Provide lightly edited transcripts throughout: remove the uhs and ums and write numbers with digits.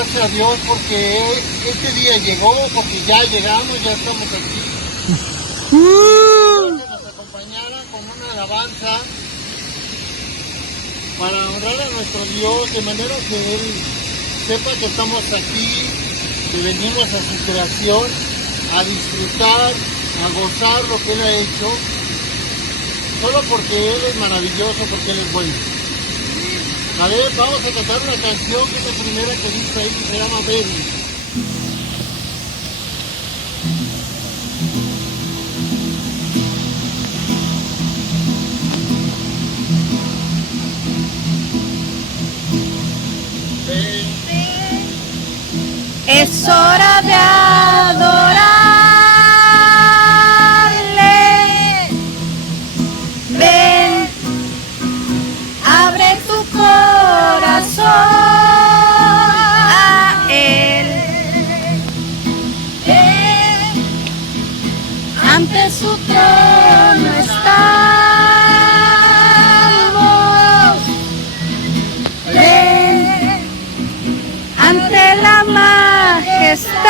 gracias a Dios porque este día llegó, porque ya llegamos, ya estamos aquí. Quiero que nos acompañara con una alabanza para honrar a nuestro Dios, de manera que Él sepa que estamos aquí, que venimos a su creación, a disfrutar, a gozar lo que Él ha hecho, solo porque Él es maravilloso, porque Él es bueno. A ver, vamos a cantar una canción que es la primera que dice ahí, que se llama Baby. Es hora de adorarle. Ven, abre tu corazón a Él. Ven, ante su trono estamos. Ven, ante la majestad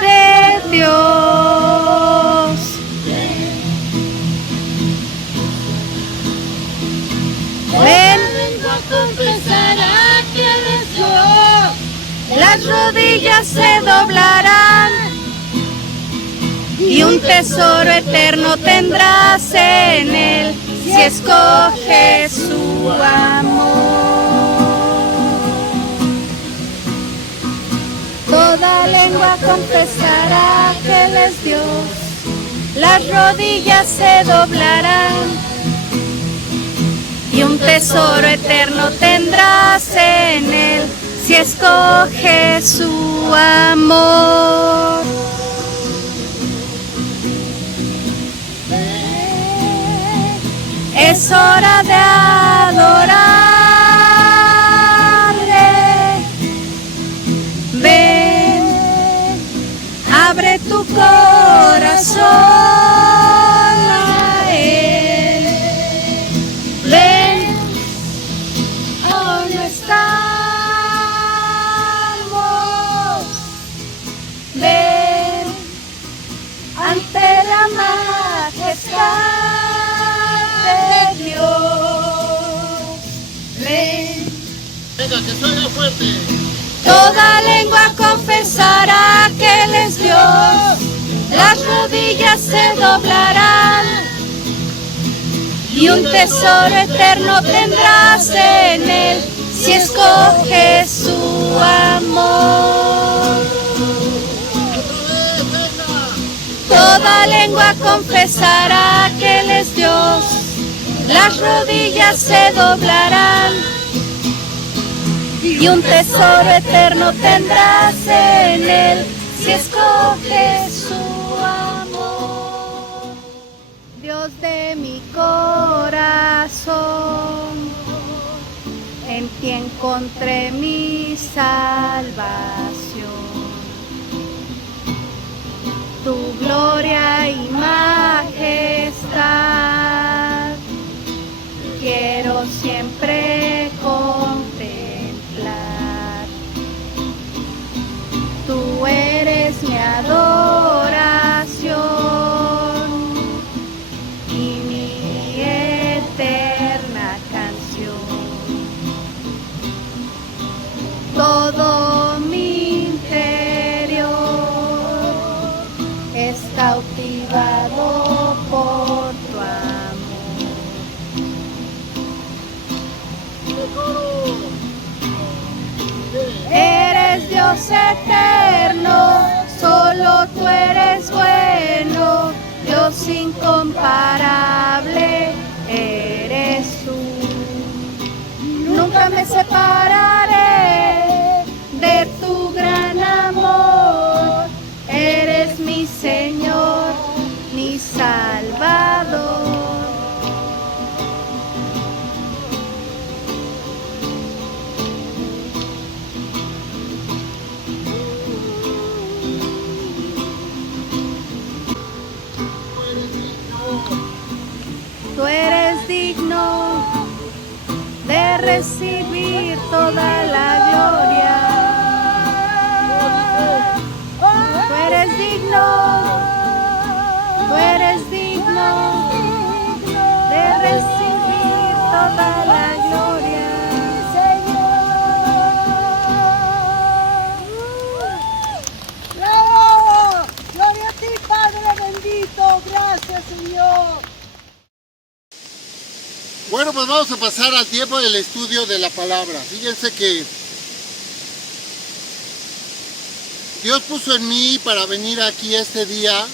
de Dios. Ven, Vengo a confesar a que eres Dios. las rodillas se doblarán y un tesoro eterno tendrás en Él si escoges su amor. Toda lengua confesará que Él es Dios, las rodillas se doblarán y un tesoro eterno tendrás en Él si escoges su amor. Es hora de adorarle. Ven, abre tu corazón a Él. Ven, ¿dónde estamos? Ven, ante la majestad de Dios. Ven. Venga, que suene fuerte. Toda lengua confesará que Él es Dios, las rodillas se doblarán y un tesoro eterno tendrás en Él si escoges su amor. Toda lengua confesará que Él es Dios, las rodillas se doblarán y un tesoro eterno tendrás en Él si escoges su amor. Dios de mi corazón, en ti encontré mi salvación. Tu gloria y majestad quiero siempre contemplar. Tú eres mi adoración y mi eterna canción. Todo mi interior es cautivado por tu amor. Eres Dios eterno, solo tú eres bueno, Dios incomparable eres tú. Nunca me separaré de tu gran amor, eres mi Señor, mi Salvador. Tú eres digno de recibir toda la gloria. tú eres digno de recibir toda la gloria. ¡Bravo! ¡Gloria a ti, Padre bendito! ¡Gracias, Señor! Bueno, pues vamos a pasar al tiempo del estudio de la palabra. Fíjense que Dios puso en mí para venir aquí este día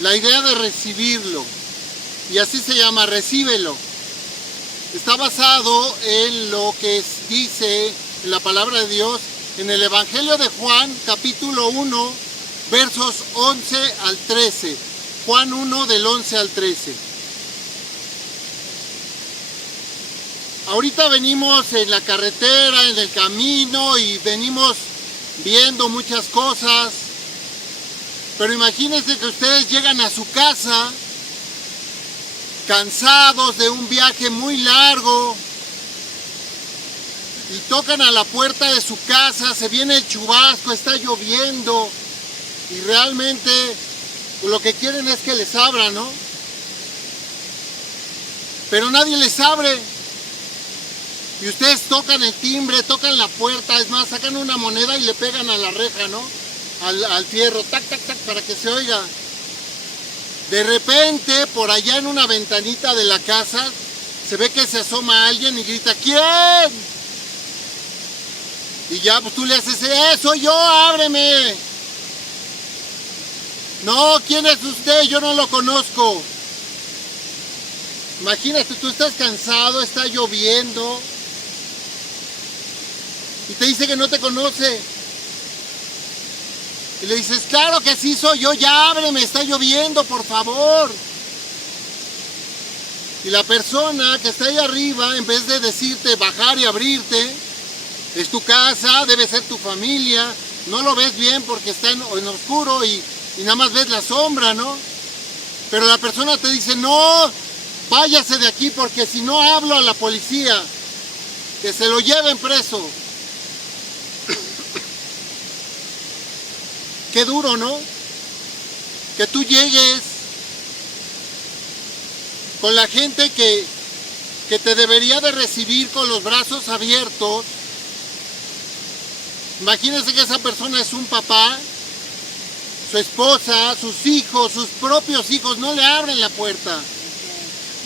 la idea de recibirlo. Y así se llama, recíbelo. Está basado en lo que dice en la palabra de Dios en el Evangelio de Juan, capítulo 1, versos 11 al 13. Juan 1, del 11 al 13. Ahorita venimos en la carretera, en el camino, y venimos viendo muchas cosas. Pero imagínense que ustedes llegan a su casa cansados de un viaje muy largo y tocan a la puerta de su casa, se viene el chubasco, está lloviendo y realmente lo que quieren es que les abran, ¿no? Pero nadie les abre. Y ustedes tocan el timbre, tocan la puerta, es más, sacan una moneda y le pegan a la reja, ¿no? Al fierro, tac, tac, tac, para que se oiga. De repente, por allá en una ventanita de la casa, se ve que se asoma alguien y grita, ¿quién? Y ya, pues tú le haces, soy yo, ábreme. No, ¿quién es usted? Yo no lo conozco. Imagínate, tú estás cansado, está lloviendo y te dice que no te conoce. Y le dices, claro que sí soy yo, ya ábreme, está lloviendo, por favor. Y la persona que está ahí arriba, en vez de decirte bajar y abrirte, es tu casa, debe ser tu familia, no lo ves bien porque está en oscuro y nada más ves la sombra, ¿no? Pero la persona te dice, no, váyase de aquí porque si no hablo a la policía, que se lo lleven preso. Qué duro, ¿no? Que tú llegues con la gente que te debería de recibir con los brazos abiertos. Imagínense que esa persona es un papá, su esposa, sus hijos, sus propios hijos, no le abren la puerta.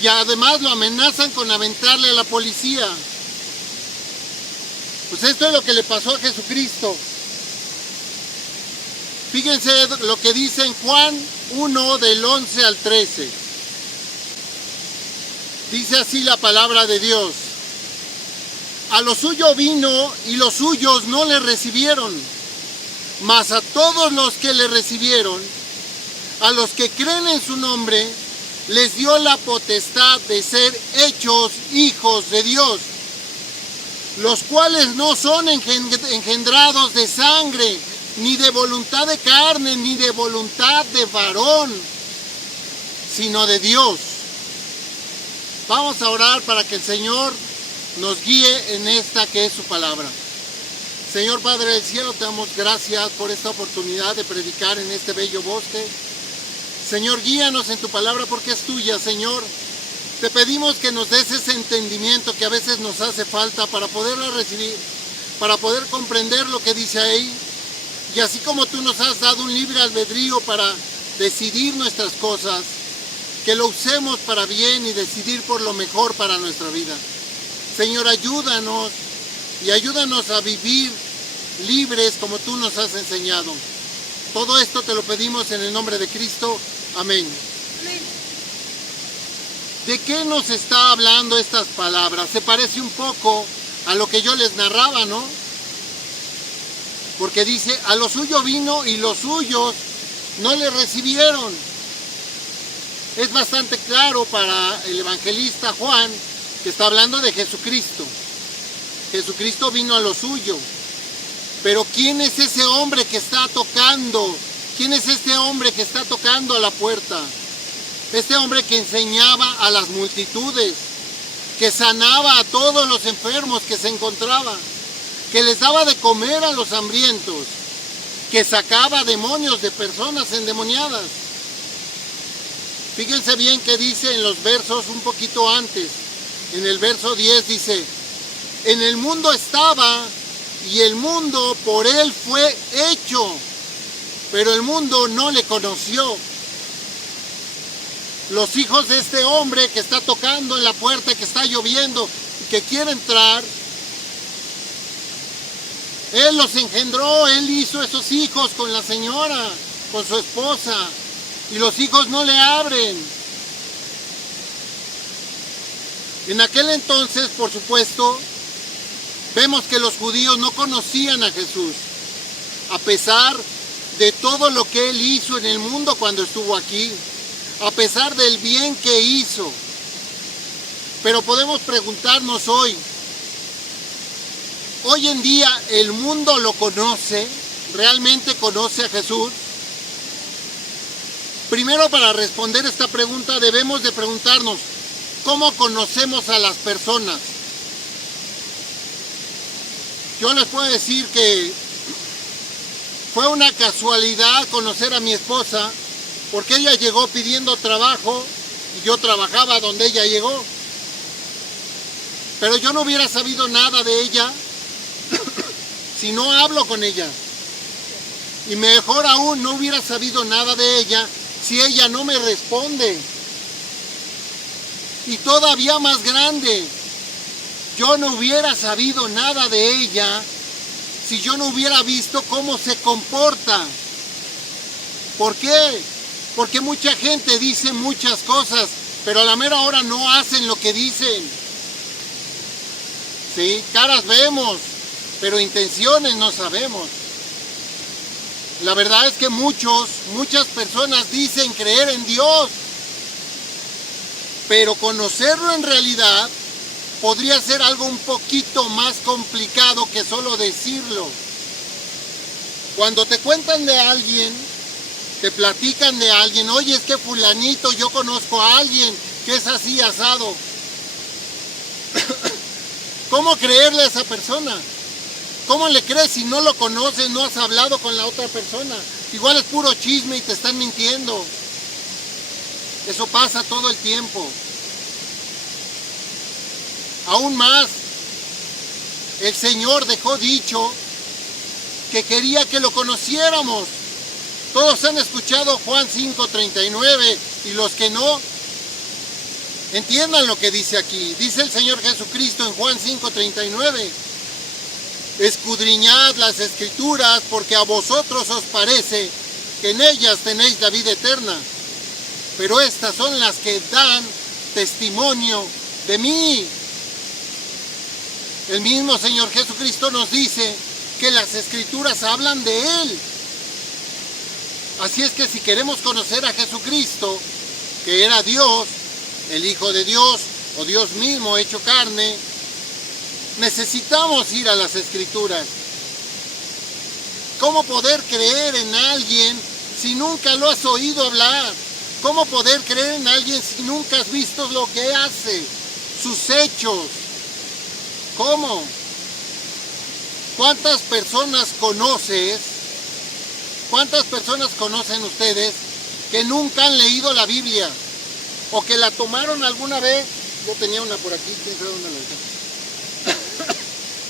Y además lo amenazan con aventarle a la policía. Pues esto es lo que le pasó a Jesucristo. Fíjense lo que dice en Juan 1, del 11 al 13. Dice así la palabra de Dios. A lo suyo vino y los suyos no le recibieron. Mas a todos los que le recibieron, a los que creen en su nombre, les dio la potestad de ser hechos hijos de Dios, los cuales no son engendrados de sangre, ni de voluntad de carne, ni de voluntad de varón, sino de Dios. Vamos a orar para que el Señor nos guíe en esta que es su palabra. Señor Padre del cielo, te damos gracias por esta oportunidad de predicar en este bello bosque. Señor, guíanos en tu palabra porque es tuya, Señor. Te pedimos que nos des ese entendimiento que a veces nos hace falta para poderla recibir, para poder comprender lo que dice ahí. Y así como tú nos has dado un libre albedrío para decidir nuestras cosas, que lo usemos para bien y decidir por lo mejor para nuestra vida. Señor, ayúdanos y ayúdanos a vivir libres como tú nos has enseñado. Todo esto te lo pedimos en el nombre de Cristo. Amén. ¿De qué nos está hablando estas palabras? Se parece un poco a lo que yo les narraba, ¿no? Porque dice, a lo suyo vino y los suyos no le recibieron. Es bastante claro para el evangelista Juan que está hablando de Jesucristo. Jesucristo vino a lo suyo. Pero ¿quién es ese hombre que está tocando? ¿Quién es este hombre que está tocando a la puerta? Este hombre que enseñaba a las multitudes, que sanaba a todos los enfermos que se encontraban, que les daba de comer a los hambrientos. que sacaba demonios de personas endemoniadas. Fíjense bien que dice en los versos un poquito antes, en el verso 10 dice, en el mundo estaba y el mundo por él fue hecho, pero el mundo no le conoció. Los hijos de este hombre que está tocando en la puerta, que está lloviendo y que quiere entrar, él los engendró, él hizo esos hijos con la señora, con su esposa, y los hijos no le abren. En aquel entonces, por supuesto, vemos que los judíos no conocían a Jesús, a pesar de todo lo que él hizo en el mundo cuando estuvo aquí, a pesar del bien que hizo. Pero podemos preguntarnos hoy en día, ¿el mundo lo conoce? ¿Realmente conoce a Jesús? Primero, para responder esta pregunta debemos de preguntarnos, ¿cómo conocemos a las personas? Yo les puedo decir que fue una casualidad conocer a mi esposa, porque ella llegó pidiendo trabajo y yo trabajaba donde ella llegó. Pero yo no hubiera sabido nada de ella si no hablo con ella. Y mejor aún, no hubiera sabido nada de ella si ella no me responde. Y todavía más grande, yo no hubiera sabido nada de ella si yo no hubiera visto cómo se comporta. ¿Por qué? Porque mucha gente dice muchas cosas, pero a la mera hora no hacen lo que dicen. Sí, caras vemos, pero intenciones no sabemos. La verdad es que muchas personas dicen creer en Dios, pero conocerlo en realidad podría ser algo un poquito más complicado que solo decirlo. Cuando te cuentan de alguien, te platican de alguien, oye, es que fulanito, yo conozco a alguien que es así asado. ¿Cómo creerle a esa persona? ¿Cómo le crees si no lo conoces, no has hablado con la otra persona? Igual es puro chisme y te están mintiendo. Eso pasa todo el tiempo. Aún más, el Señor dejó dicho que quería que lo conociéramos. Todos han escuchado Juan 5:39 y los que no, entiendan lo que dice aquí. Dice el Señor Jesucristo en Juan 5:39. Escudriñad las Escrituras porque a vosotros os parece que en ellas tenéis la vida eterna. Pero estas son las que dan testimonio de mí. El mismo Señor Jesucristo nos dice que las Escrituras hablan de Él. Así es que si queremos conocer a Jesucristo, que era Dios, el Hijo de Dios, o Dios mismo hecho carne, necesitamos ir a las Escrituras. ¿Cómo poder creer en alguien si nunca lo has oído hablar? ¿Cómo poder creer en alguien si nunca has visto lo que hace? Sus hechos. ¿Cómo? ¿Cuántas personas conoces? ¿Cuántas personas conocen ustedes que nunca han leído la Biblia? O que la tomaron alguna vez. Yo tenía una por aquí, quién sabe dónde la dejé.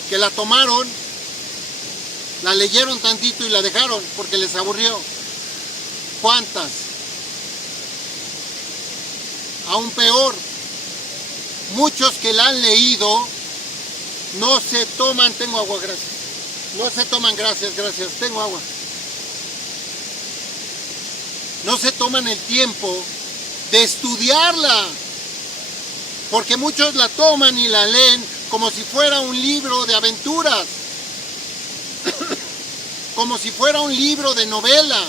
Que la tomaron, la leyeron tantito y la dejaron porque les aburrió. ¿Cuántas? Aún peor, muchos que la han leído no se toman, tengo agua, gracias. No se toman, gracias, tengo agua. No se toman el tiempo de estudiarla, porque muchos la toman y la leen como si fuera un libro de aventuras, como si fuera un libro de novela.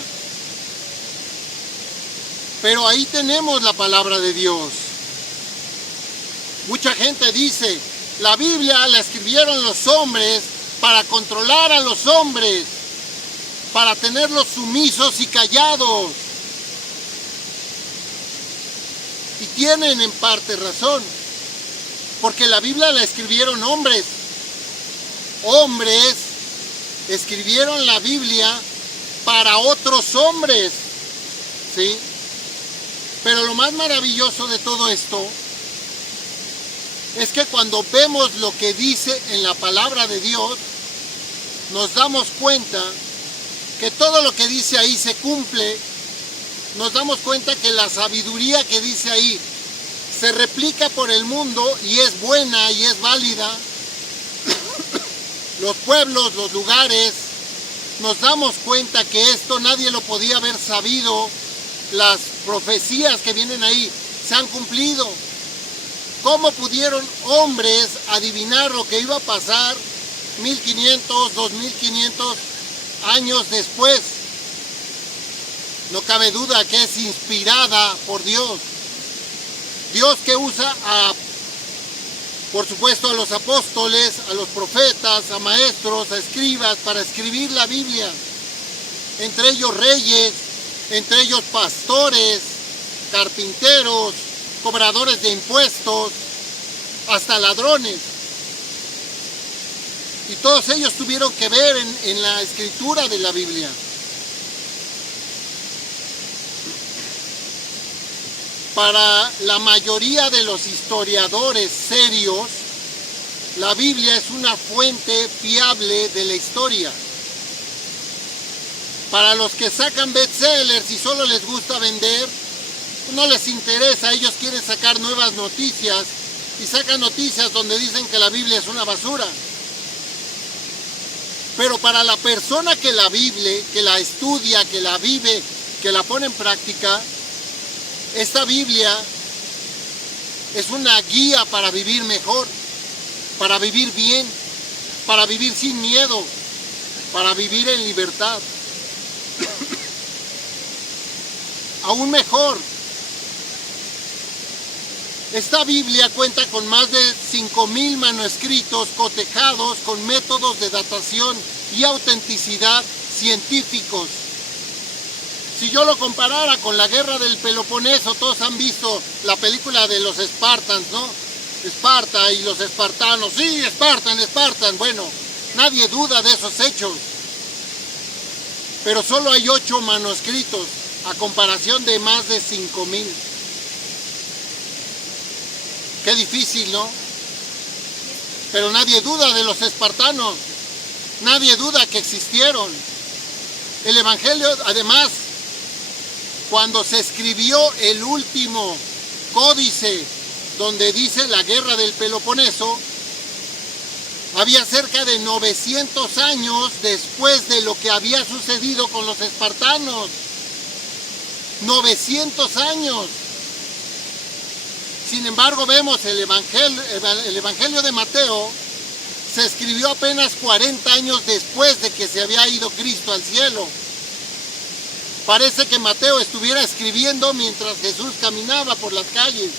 Pero ahí tenemos la palabra de Dios. Mucha gente dice, la Biblia la escribieron los hombres para controlar a los hombres, para tenerlos sumisos y callados. Y tienen en parte razón, porque la Biblia la escribieron hombres. Hombres escribieron la Biblia para otros hombres, ¿sí? Pero lo más maravilloso de todo esto es que cuando vemos lo que dice en la palabra de Dios, nos damos cuenta que todo lo que dice ahí se cumple. Nos damos cuenta que la sabiduría que dice ahí se replica por el mundo y es buena y es válida. Los pueblos, los lugares, nos damos cuenta que esto nadie lo podía haber sabido. Las profecías que vienen ahí se han cumplido. ¿Cómo pudieron hombres adivinar lo que iba a pasar 1500, 2500 años después? No cabe duda que es inspirada por Dios. Dios que usa por supuesto, a los apóstoles, a los profetas, a maestros, a escribas para escribir la Biblia. Entre ellos reyes, entre ellos pastores, carpinteros, cobradores de impuestos, hasta ladrones. Y todos ellos tuvieron que ver en la escritura de la Biblia. Para la mayoría de los historiadores serios, la Biblia es una fuente fiable de la historia. Para los que sacan bestsellers y solo les gusta vender, no les interesa, ellos quieren sacar nuevas noticias y sacan noticias donde dicen que la Biblia es una basura. Pero para la persona que la vive, que la estudia, que la vive, que la pone en práctica, esta Biblia es una guía para vivir mejor, para vivir bien, para vivir sin miedo, para vivir en libertad. Aún mejor, esta Biblia cuenta con más de 5000 manuscritos cotejados con métodos de datación y autenticidad científicos. Si yo lo comparara con la guerra del Peloponeso, todos han visto la película de los Spartans, ¿no? Esparta y los espartanos. Sí, Espartan. Bueno, nadie duda de esos hechos. Pero solo hay 8 manuscritos a comparación de más de 5000. Qué difícil, ¿no? Pero nadie duda de los espartanos. Nadie duda que existieron. El Evangelio, además, cuando se escribió el último códice donde dice la guerra del Peloponeso, había cerca de 900 años después de lo que había sucedido con los espartanos. 900 años. Sin embargo, vemos el Evangelio de Mateo se escribió apenas 40 años después de que se había ido Cristo al cielo. Parece que Mateo estuviera escribiendo mientras Jesús caminaba por las calles.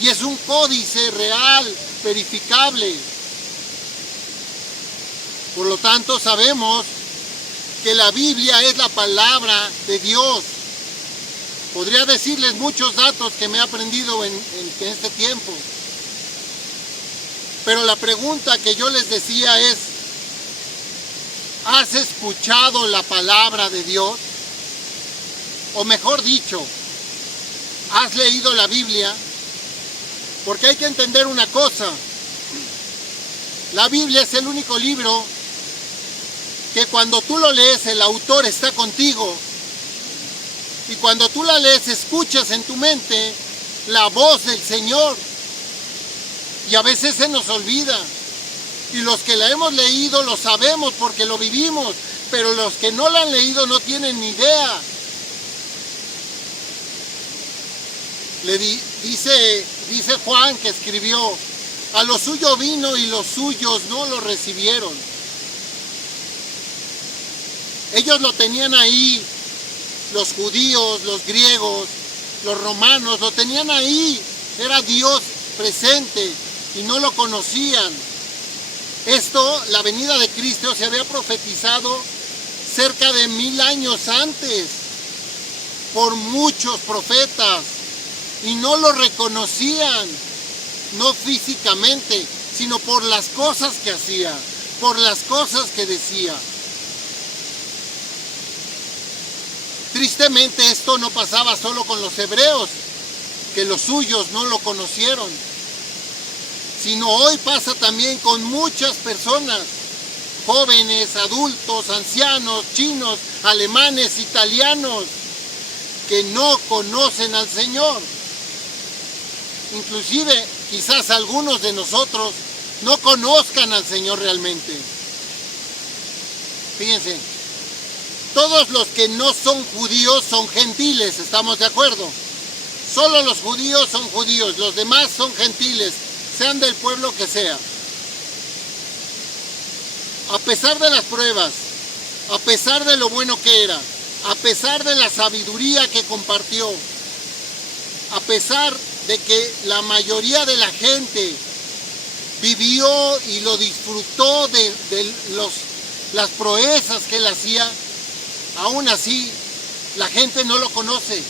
Y es un códice real, verificable. Por lo tanto, sabemos que la Biblia es la palabra de Dios. Podría decirles muchos datos que me he aprendido en este tiempo. Pero la pregunta que yo les decía es, ¿has escuchado la palabra de Dios? O mejor dicho, ¿has leído la Biblia? Porque hay que entender una cosa. La Biblia es el único libro que cuando tú lo lees, el autor está contigo. Y cuando tú la lees, escuchas en tu mente la voz del Señor. Y a veces se nos olvida. Y los que la hemos leído lo sabemos porque lo vivimos. Pero los que no la han leído no tienen ni idea. Dice Juan, que escribió, a lo suyo vino y los suyos no lo recibieron. Ellos lo tenían ahí, los judíos, los griegos, los romanos, lo tenían ahí. Era Dios presente y no lo conocían. Esto, la venida de Cristo, se había profetizado cerca de 1000 años antes por muchos profetas y no lo reconocían, no físicamente, sino por las cosas que hacía, por las cosas que decía. tristemente esto no pasaba solo con los hebreos, que los suyos no lo conocieron, sino hoy pasa también con muchas personas, jóvenes, adultos, ancianos, chinos, alemanes, italianos, que no conocen al Señor. Inclusive, quizás algunos de nosotros no conozcan al Señor realmente. Fíjense, todos los que no son judíos son gentiles, ¿estamos de acuerdo? Solo los judíos son judíos, los demás son gentiles, sean del pueblo que sea. A pesar de las pruebas, a pesar de lo bueno que era, a pesar de la sabiduría que compartió, a pesar de que la mayoría de la gente vivió y lo disfrutó de las proezas que él hacía, aún así la gente no lo conoce.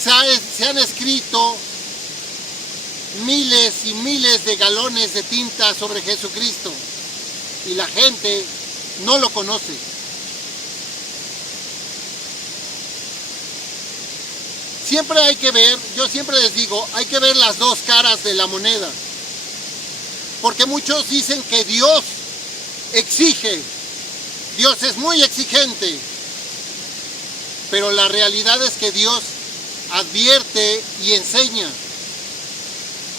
Se han escrito miles y miles de galones de tinta sobre Jesucristo y la gente no lo conoce. Siempre hay que ver, yo siempre les digo, hay que ver las dos caras de la moneda. Porque muchos dicen que Dios exige, Dios es muy exigente, pero la realidad es que Dios advierte y enseña.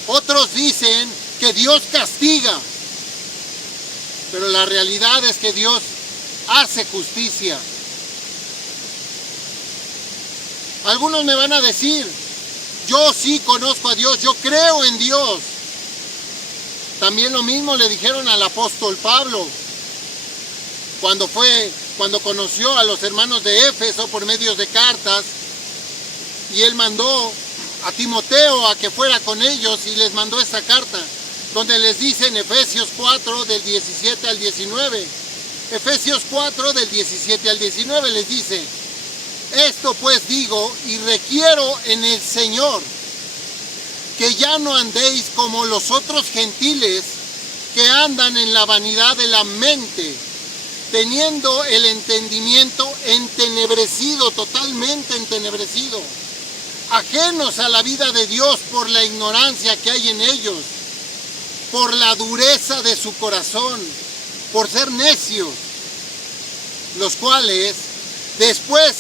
Otros dicen que Dios castiga, pero la realidad es que Dios hace justicia. Algunos me van a decir, yo sí conozco a Dios, yo creo en Dios. También lo mismo le dijeron al apóstol Pablo, cuando conoció a los hermanos de Éfeso por medio de cartas, y él mandó a Timoteo a que fuera con ellos y les mandó esta carta, donde les dice en Efesios 4 del 17 al 19, Efesios 4 del 17 al 19 les dice, esto pues digo y requiero en el Señor, que ya no andéis como los otros gentiles que andan en la vanidad de la mente, teniendo el entendimiento entenebrecido, totalmente entenebrecido, ajenos a la vida de Dios por la ignorancia que hay en ellos, por la dureza de su corazón, por ser necios, los cuales, después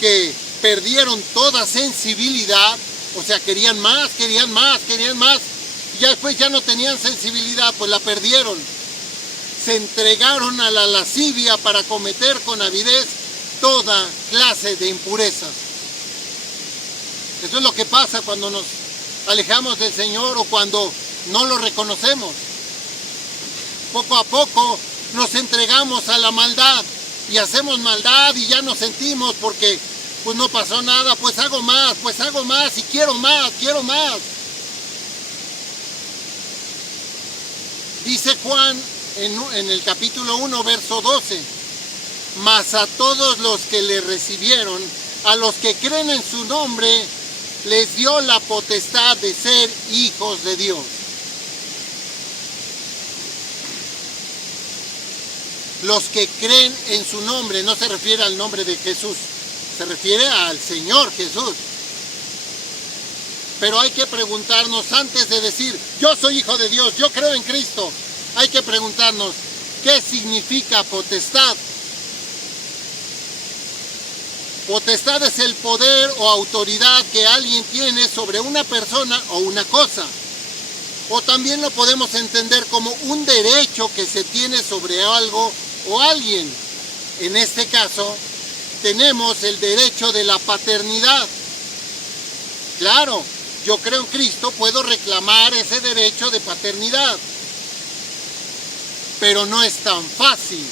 que perdieron toda sensibilidad, o sea, querían más, y ya después ya no tenían sensibilidad, pues la perdieron. Se entregaron a la lascivia para cometer con avidez toda clase de impurezas. Eso es lo que pasa cuando nos alejamos del Señor o cuando no lo reconocemos. Poco a poco nos entregamos a la maldad y hacemos maldad y ya nos sentimos porque pues no pasó nada, pues hago más y quiero más. Dice Juan en el capítulo 1, verso 12, mas a todos los que le recibieron, a los que creen en su nombre, les dio la potestad de ser hijos de Dios. Los que creen en su nombre, no se refiere al nombre de Jesús, se refiere al Señor Jesús. Pero hay que preguntarnos antes de decir, yo soy hijo de Dios, yo creo en Cristo. Hay que preguntarnos, ¿qué significa potestad? Potestad es el poder o autoridad que alguien tiene sobre una persona o una cosa. O también lo podemos entender como un derecho que se tiene sobre algo o alguien. En este caso, tenemos el derecho de la paternidad. Claro, yo creo en Cristo, puedo reclamar ese derecho de paternidad. Pero no es tan fácil.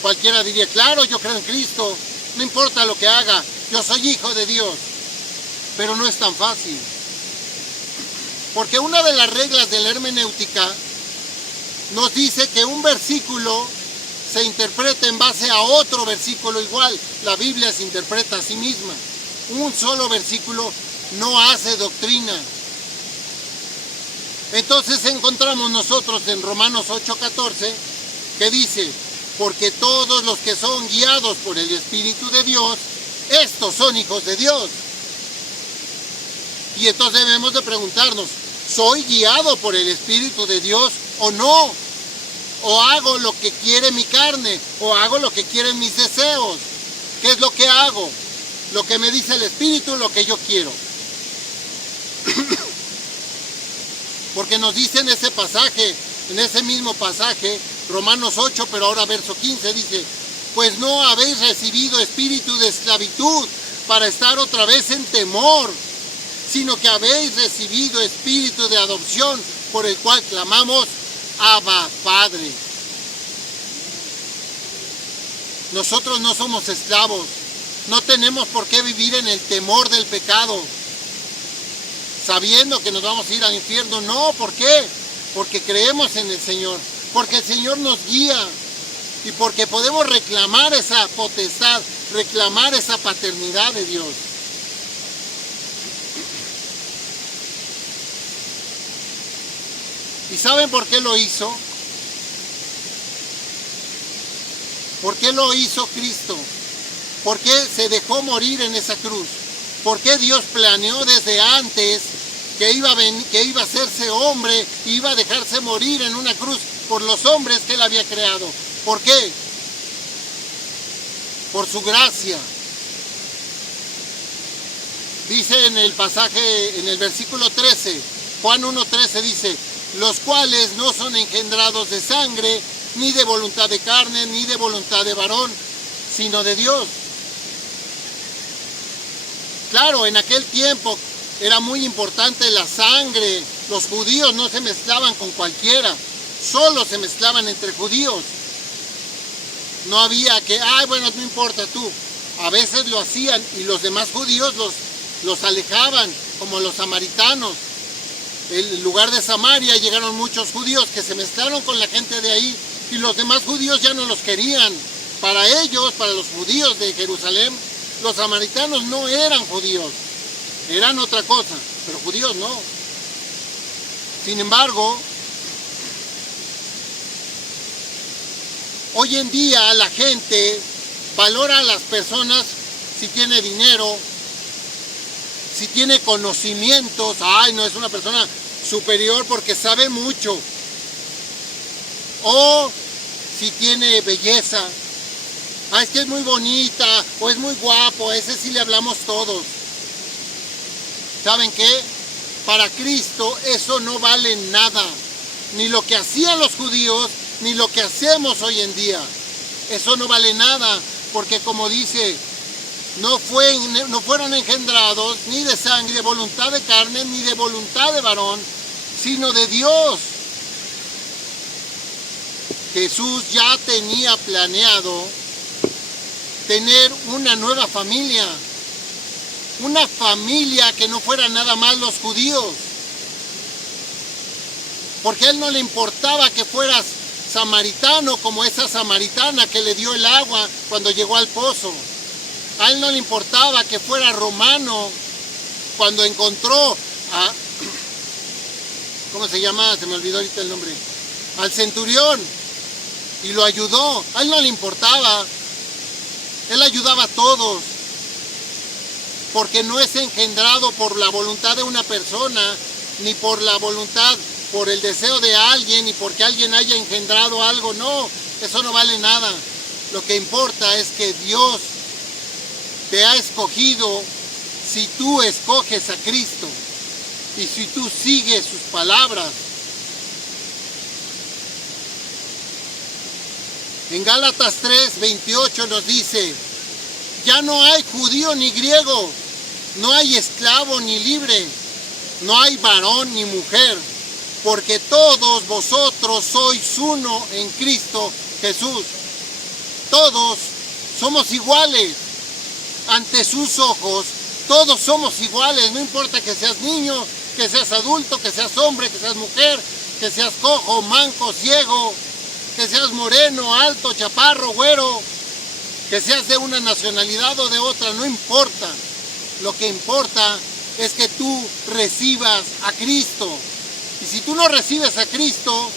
Cualquiera diría, claro, yo creo en Cristo, no importa lo que haga, yo soy hijo de Dios. Pero no es tan fácil. Porque una de las reglas de la hermenéutica nos dice que un versículo se interpreta en base a otro versículo igual. La Biblia se interpreta a sí misma. Un solo versículo no hace doctrina. Entonces encontramos nosotros en Romanos 8:14 que dice, porque todos los que son guiados por el Espíritu de Dios, estos son hijos de Dios. Y entonces debemos de preguntarnos, ¿soy guiado por el Espíritu de Dios o no? ¿O hago lo que quiere mi carne? ¿O hago lo que quieren mis deseos? ¿Qué es lo que hago? Lo que me dice el Espíritu, lo que yo quiero. Porque nos dice en ese pasaje, en ese mismo pasaje, Romanos 8, pero ahora verso 15, dice, pues no habéis recibido espíritu de esclavitud para estar otra vez en temor, sino que habéis recibido espíritu de adopción, por el cual clamamos, Abba, Padre. Nosotros no somos esclavos, no tenemos por qué vivir en el temor del pecado, sabiendo que nos vamos a ir al infierno. No, ¿por qué? Porque creemos en el Señor, porque el Señor nos guía y porque podemos reclamar esa potestad, reclamar esa paternidad de Dios. ¿Y saben por qué lo hizo? ¿Por qué lo hizo Cristo? ¿Por qué se dejó morir en esa cruz? ¿Por qué Dios planeó desde antes que iba a hacerse hombre y iba a dejarse morir en una cruz por los hombres que Él había creado? ¿Por qué? Por su gracia. Dice en el pasaje, en el versículo 13, Juan 1:13 dice, los cuales no son engendrados de sangre, ni de voluntad de carne, ni de voluntad de varón, sino de Dios. Claro, en aquel tiempo era muy importante la sangre. Los judíos no se mezclaban con cualquiera, solo se mezclaban entre judíos. No había que, bueno, no importa tú. A veces lo hacían y los demás judíos los alejaban, como los samaritanos. El lugar de Samaria llegaron muchos judíos que se mezclaron con la gente de ahí y los demás judíos ya no los querían. Para ellos, para los judíos de Jerusalén, los samaritanos no eran judíos, eran otra cosa, pero judíos no. Sin embargo, hoy en día la gente valora a las personas si tiene dinero, si tiene conocimientos. No es una persona superior porque sabe mucho. O si tiene belleza. Es que es muy bonita, o es muy guapo, a ese sí le hablamos todos. ¿Saben qué? Para Cristo eso no vale nada. Ni lo que hacían los judíos, ni lo que hacemos hoy en día. Eso no vale nada, porque como dice, no fueron engendrados ni de sangre, de voluntad de carne, ni de voluntad de varón, sino de Dios. Jesús ya tenía planeado tener una nueva familia. Una familia que no fuera nada más los judíos. Porque a Él no le importaba que fueras samaritano como esa samaritana que le dio el agua cuando llegó al pozo. A Él no le importaba que fuera romano cuando encontró a... ¿Cómo se llama? Se me olvidó ahorita el nombre. Al centurión. Y lo ayudó. A Él no le importaba. Él ayudaba a todos. Porque no es engendrado por la voluntad de una persona, ni por la voluntad, por el deseo de alguien, ni porque alguien haya engendrado algo. No, eso no vale nada. Lo que importa es que Dios te ha escogido si tú escoges a Cristo y si tú sigues sus palabras. En Gálatas 3:28 nos dice, ya no hay judío ni griego, no hay esclavo ni libre, no hay varón ni mujer, porque todos vosotros sois uno en Cristo Jesús. Todos somos iguales ante sus ojos, todos somos iguales, no importa que seas niño, que seas adulto, que seas hombre, que seas mujer, que seas cojo, manco, ciego, que seas moreno, alto, chaparro, güero, que seas de una nacionalidad o de otra, no importa. Lo que importa es que tú recibas a Cristo. Y si tú no recibes a Cristo,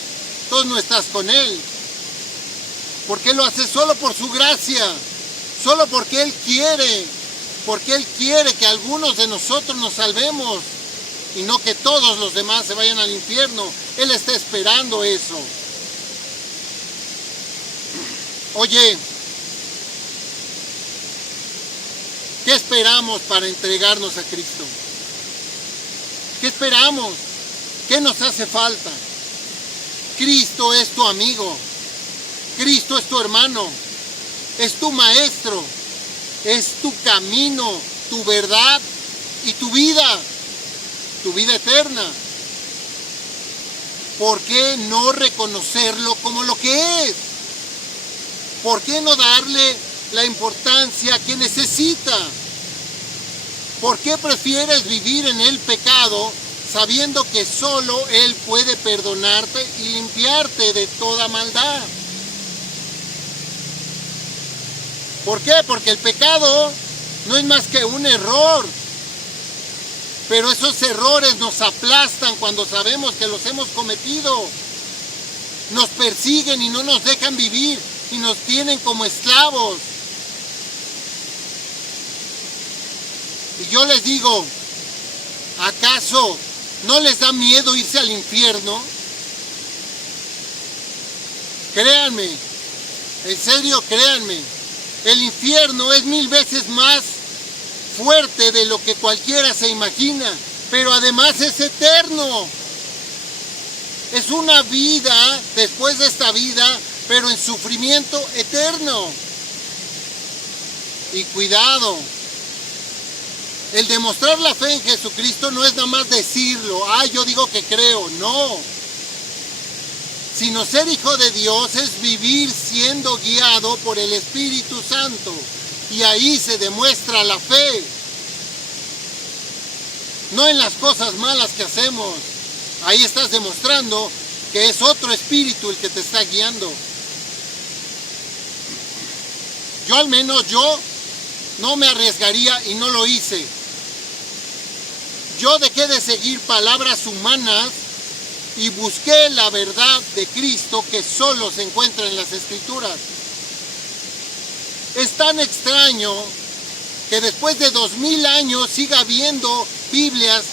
entonces no estás con Él. Porque lo hace solo por su gracia, solo porque Él quiere que algunos de nosotros nos salvemos y no que todos los demás se vayan al infierno. Él está esperando eso. Oye, ¿qué esperamos para entregarnos a Cristo? ¿Qué esperamos? ¿Qué nos hace falta? Cristo es tu amigo, Cristo es tu hermano, es tu maestro, es tu camino, tu verdad y tu vida eterna. ¿Por qué no reconocerlo como lo que es? ¿Por qué no darle la importancia que necesita? ¿Por qué prefieres vivir en el pecado sabiendo que solo Él puede perdonarte y limpiarte de toda maldad? ¿Por qué? Porque el pecado no es más que un error. Pero esos errores nos aplastan cuando sabemos que los hemos cometido. Nos persiguen y no nos dejan vivir y nos tienen como esclavos. Y yo les digo, ¿acaso no les da miedo irse al infierno? Créanme, en serio, créanme, el infierno es 1000 veces más fuerte de lo que cualquiera se imagina, pero además es eterno. Es una vida después de esta vida, pero en sufrimiento eterno. Y cuidado, el demostrar la fe en Jesucristo no es nada más decirlo, yo digo que creo, no. Sino ser hijo de Dios es vivir siendo guiado por el Espíritu Santo. Y ahí se demuestra la fe. No en las cosas malas que hacemos. Ahí estás demostrando que es otro espíritu el que te está guiando. Yo al menos, no me arriesgaría y no lo hice. Yo dejé de seguir palabras humanas y busqué la verdad de Cristo que solo se encuentra en las Escrituras. Es tan extraño que después de 2000 años siga habiendo Biblias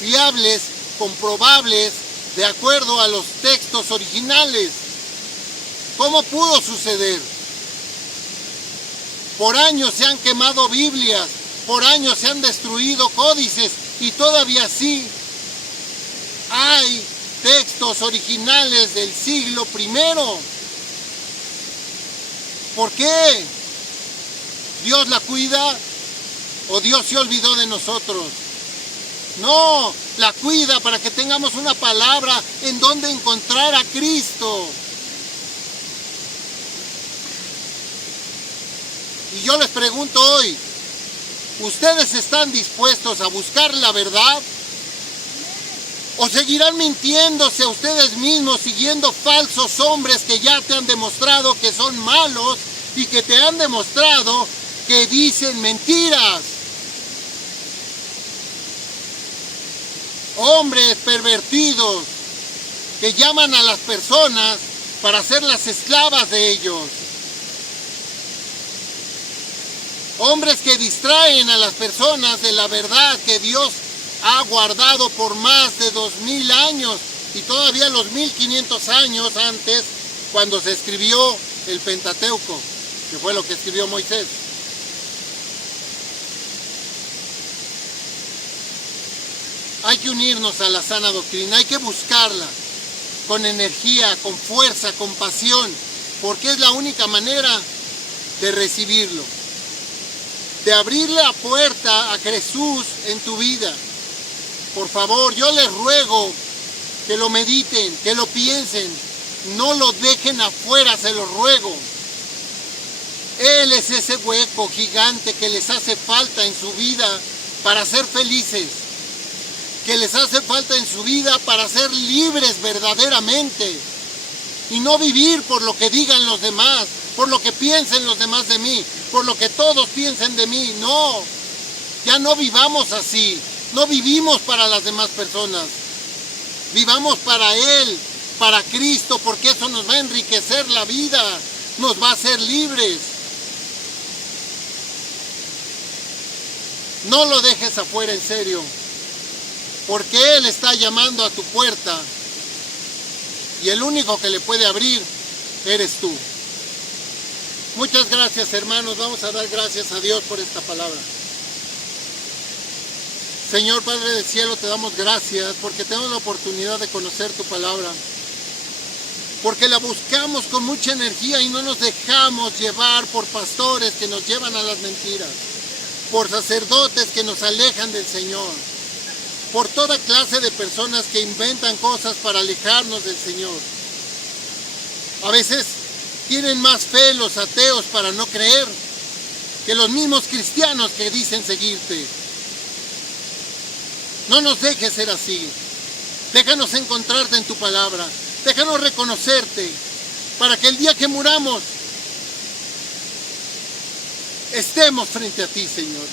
fiables, comprobables, de acuerdo a los textos originales. ¿Cómo pudo suceder? Por años se han quemado Biblias, por años se han destruido códices y todavía sí hay textos originales del siglo I. ¿Por qué? ¿Dios la cuida o Dios se olvidó de nosotros? No, la cuida para que tengamos una palabra en donde encontrar a Cristo. Y yo les pregunto hoy, ¿ustedes están dispuestos a buscar la verdad? ¿O seguirán mintiéndose a ustedes mismos siguiendo falsos hombres que ya te han demostrado que son malos y que te han demostrado que dicen mentiras? Hombres pervertidos que llaman a las personas para hacerlas esclavas de ellos. Hombres que distraen a las personas de la verdad que Dios ha guardado por más de 2000 años y todavía los 1500 años antes, cuando se escribió el Pentateuco, que fue lo que escribió Moisés. Hay que unirnos a la sana doctrina, hay que buscarla con energía, con fuerza, con pasión, porque es la única manera de recibirlo, de abrir la puerta a Jesús en tu vida. Por favor, yo les ruego que lo mediten, que lo piensen, no lo dejen afuera, se los ruego. Él es ese hueco gigante que les hace falta en su vida para ser felices, que les hace falta en su vida para ser libres verdaderamente y no vivir por lo que digan los demás, por lo que piensen los demás de mí, por lo que todos piensen de mí. No, ya no vivamos así, no vivimos para las demás personas, vivamos para Él, para Cristo, porque eso nos va a enriquecer la vida, nos va a hacer libres. No lo dejes afuera, en serio, porque Él está llamando a tu puerta y el único que le puede abrir eres tú. Muchas gracias, hermanos. Vamos a dar gracias a Dios por esta palabra. Señor Padre del cielo, te damos gracias porque tenemos la oportunidad de conocer tu palabra, porque la buscamos con mucha energía y no nos dejamos llevar por pastores que nos llevan a las mentiras, por sacerdotes que nos alejan del Señor, por toda clase de personas que inventan cosas para alejarnos del Señor. A veces tienen más fe los ateos para no creer que los mismos cristianos que dicen seguirte. No nos dejes ser así. Déjanos encontrarte en tu palabra. Déjanos reconocerte para que el día que muramos estemos frente a ti, Señor.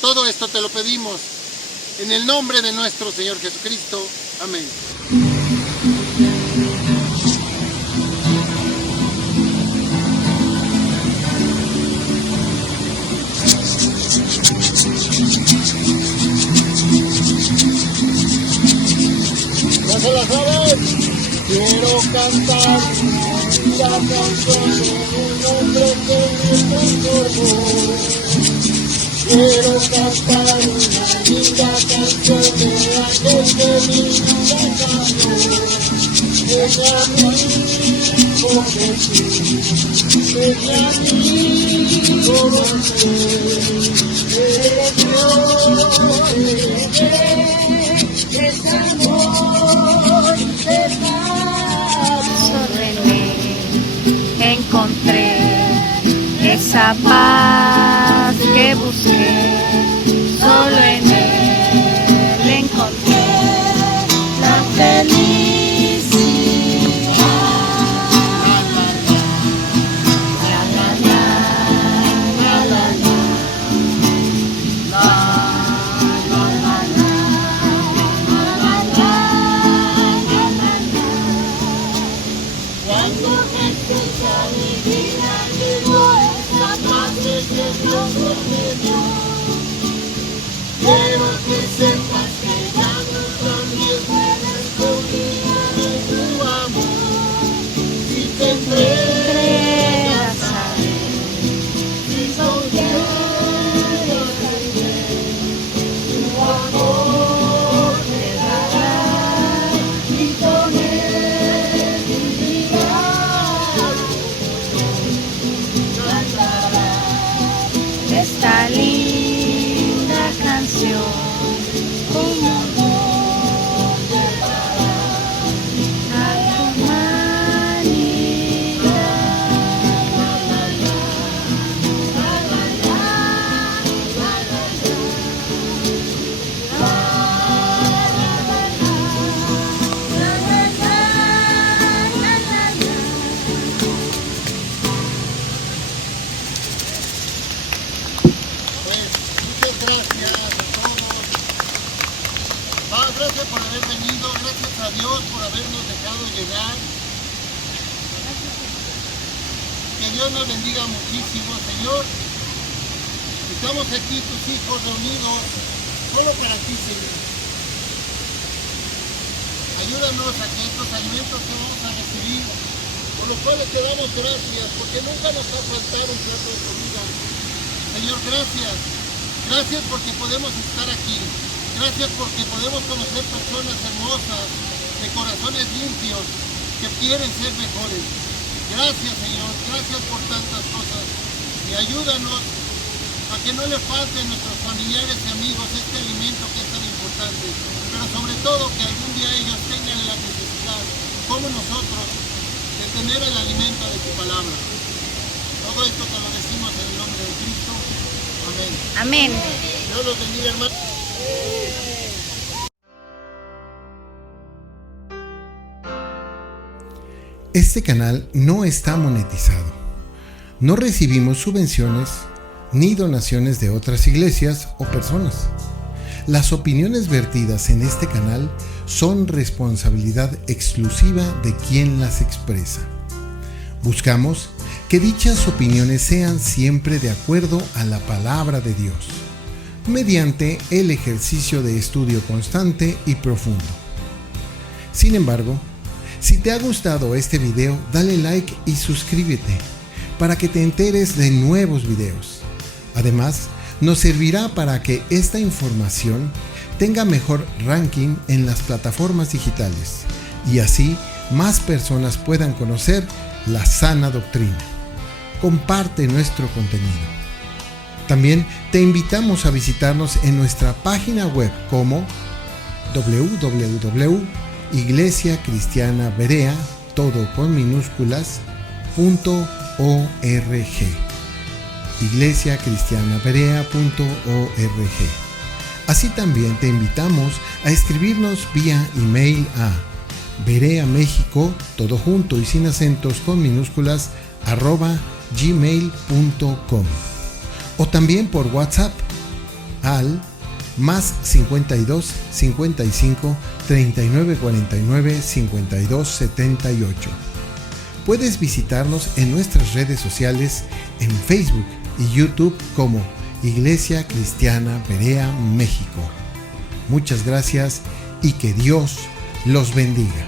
Todo esto te lo pedimos en el nombre de nuestro Señor Jesucristo. Amén. ¿No se la saben? Quiero cantar la canción de un hombre que me transformó. Quiero cantar una linda canción de aquel que mi vida cambió. Es mi amigo Jesús, es mi amigo Jesús, es Dios, es amor, es paz. Solo en Él encontré esa paz que busqué. Solo en Él encontré la felicidad. Quiero que sepas que ya no también puedes confiar en tu amor. Si te entregas a Él, si confías en Él, tu amor te dará y con Él vivirás. Cantarás Esta linda canción, como amor llevará a tu manera. Pues muchas gracias a todos. Gracias por haber venido, gracias a Dios por habernos dejado llegar. Que Dios nos bendiga muchísimo, Señor. Estamos aquí tus hijos reunidos solo para ti, Señor. Ayúdanos a que estos alimentos que vamos a recibir, por los cuales te damos gracias, porque nunca nos ha faltado un plato de comida. Señor, gracias. Gracias porque podemos estar aquí. Gracias porque podemos conocer personas hermosas, de corazones limpios, que quieren ser mejores. Gracias, Señor. Gracias por tantas cosas. Y ayúdanos a que no le falten a nuestros familiares y amigos este alimento que es tan importante. Pero sobre todo que algún día ellos tengan la necesidad, como nosotros, de tener el alimento de tu palabra. Todo esto te lo decimos en el nombre de Cristo. Amén. Amén. Dios los bendiga, hermanos. Este canal no está monetizado. No recibimos subvenciones ni donaciones de otras iglesias o personas. Las opiniones vertidas en este canal son responsabilidad exclusiva de quien las expresa. Buscamos Que dichas opiniones sean siempre de acuerdo a la palabra de Dios, mediante el ejercicio de estudio constante y profundo. Sin embargo, si te ha gustado este video, dale like y suscríbete para que te enteres de nuevos videos. Además, nos servirá para que esta información tenga mejor ranking en las plataformas digitales y así más personas puedan conocer la sana doctrina. Comparte nuestro contenido. También te invitamos a visitarnos en nuestra página web como www.iglesiacristianaberea, todo con minúsculas, .org. iglesiacristianaberea.org. Así también te invitamos a escribirnos vía email a bereamexico, todo junto y sin acentos con minúsculas, @gmail.com, o también por WhatsApp al más 52 55 39 49 52 78. Puedes visitarnos en nuestras redes sociales en Facebook y YouTube como Iglesia Cristiana Berea México. Muchas gracias y que Dios los bendiga.